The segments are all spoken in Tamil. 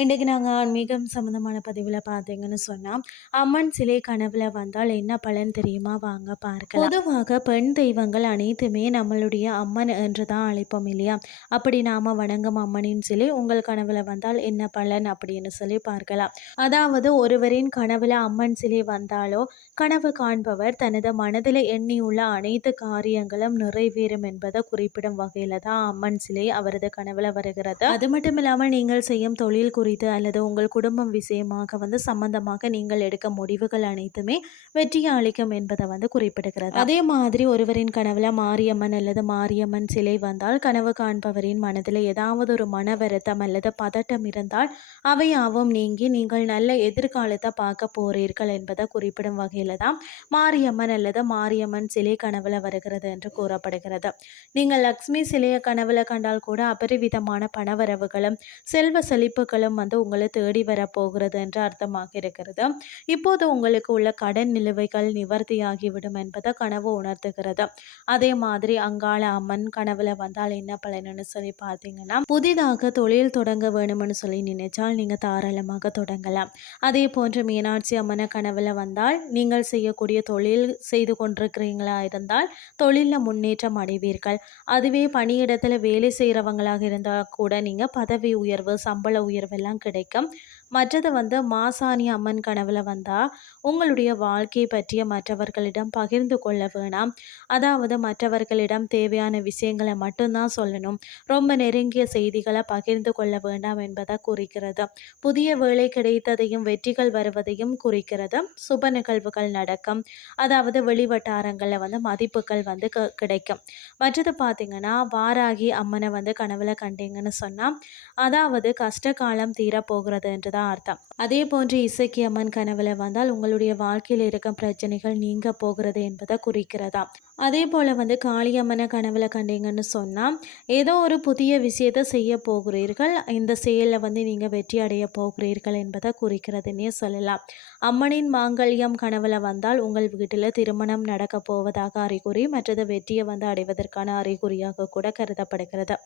இன்றைக்கு நாங்கள் ஆன்மீகம் சம்மந்தமான பதிவில் பார்த்தீங்கன்னு சொன்னால் அம்மன் சிலை கனவில் வந்தால் என்ன பலன் தெரியுமா? வாங்க பார்க்க பொதுவாக பெண் தெய்வங்கள் அனைத்துமே நம்மளுடைய அம்மன் என்று தான் அழைப்போம் இல்லையா? அப்படி நாம் வணங்கும் அம்மனின் சிலை உங்கள் கனவுல வந்தால் என்ன பலன் அப்படின்னு சொல்லி பார்க்கலாம். அதாவது ஒருவரின் கனவுல அம்மன் சிலை வந்தாலோ கனவு காண்பவர் தனது மனதில் எண்ணியுள்ள அனைத்து காரியங்களும் நிறைவேறும் என்பதை குறிப்பிடும் வகையில் தான் அம்மன் சிலை அவரது கனவில் வருகிறது. அது மட்டும் இல்லாமல் நீங்கள் செய்யும் தொழில் குறித்து அல்லது உங்கள் குடும்பம் விஷயமாக வந்து சம்பந்தமாக நீங்கள் எடுக்க முடிவுகள் அனைத்துமே வெற்றியை அளிக்கும் என்பதை வந்து குறிப்பிடுகிறது. அதே மாதிரி ஒருவரின் கனவுல மாரியம்மன் அல்லது மாரியம்மன் சிலை வந்தால் கனவு காண்பவரின் மனதில் ஏதாவது ஒரு மன வருத்தம் அல்லது பதட்டம் இருந்தால் அவையாவும் நீங்கி நீங்கள் நல்ல எதிர்காலத்தை பார்க்க போறீர்கள் என்பதை குறிப்பிடும் வகையில் தான் மாரியம்மன் அல்லது மாரியம்மன் சிலை கனவுல வருகிறது என்று கூறப்படுகிறது. நீங்கள் லக்ஷ்மி சிலையை கனவுல கண்டால் கூட அபரிவிதமான பணவரவுகளும் செல்வ செழிப்புகளும் வந்து உங்களை தேடி வரப்போகிறது என்று அர்த்தமாக இருக்கிறது. இப்போது உங்களுக்கு உள்ள கடன் நிலுவைகள் நிவர்த்தியாகிவிடும் என்பதை கனவு உணர்த்துகிறது. அதே மாதிரி அங்காள அம்மன் கனவுல வந்தால் என்ன பலன்னு சொல்லி பார்த்தீங்கன்னா புதிதாக தொழில் தொடங்க வேணும்னு சொல்லி நினைச்சால் நீங்கள் தாராளமாக தொடங்கலாம். அதே போன்று மீனாட்சி அம்மனை கனவுல வந்தால் நீங்கள் செய்யக்கூடிய தொழில் செய்து கொண்டிருக்கிறீங்களா இருந்தால் தொழிலில் முன்னேற்றம் அடைவீர்கள். அதுவே பணியிடத்தில் வேலை செய்கிறவங்களாக இருந்தால் கூட நீங்கள் பதவி உயர்வு சம்பள உயர்வு எல்லாம் கிடைக்கும். மற்றது வந்து மாசாணி அம்மன் கனவுல வந்தால் உங்களுடைய வாழ்க்கை பற்றிய மற்றவர்களிடம் பகிர்ந்து கொள்ள வேணாம். அதாவது மற்றவர்களிடம் தேவையான விஷயங்களை மட்டும்தான் சொல்லணும். ரொம்ப நெருங்கிய செய்திகளை பகிர்ந்து கொள்ள வேண்டாம் என்பதை குறிக்கிறது. புதிய வேலை கிடைத்ததையும் வெற்றிகள் வருவதையும் குறிக்கிறது. சுப நிகழ்வுகள் நடக்கும். அதாவது வெளிவட்டாரங்களில் வந்து மதிப்புகள் வந்து கிடைக்கும். மற்றது பார்த்திங்கன்னா வாராகி அம்மனை வந்து கனவுல கண்டீங்கன்னு சொன்னால் அதாவது கஷ்ட காலம் தீரப்போகிறது என்று தான் அர்த்தம். அதே போன்று இசைக்கு அம்மன் கனவுல வந்தால் உங்களுடைய வாழ்க்கையில் இருக்கும் பிரச்சனைகள் நீங்க போகிறது என்பதை குறிக்கிறதா அதே போல் வந்து காளியம்மனை கனவுல கண்டீங்கன்னு சொன்னால் ஏதோ ஒரு புதிய விஷயத்தை செய்ய போகிறீர்கள். இந்த செயலில் வந்து நீங்கள் வெற்றி அடைய போகிறீர்கள் என்பதை குறிக்கிறதுனே சொல்லலாம். அம்மனின் மாங்கல்யம் கனவுல வந்தால் உங்கள் வீட்டில் திருமணம் நடக்க போவதாக அறிகுறி மற்றது வெற்றியை வந்து அடைவதற்கான அறிகுறியாக கூட கருதப்படுகிறது.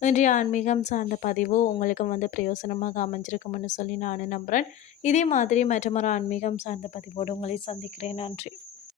இன்றைய ஆன்மீகம் சார்ந்த பதிவு உங்களுக்கு வந்து பிரயோசனமாக அமைஞ்சிருக்கும்னு சொல்லி நான் நம்புகிறேன் இதே மாதிரி மற்றொரு ஆன்மீகம் சார்ந்த பதிவோடு உங்களை சந்திக்கிறேன். நன்றி.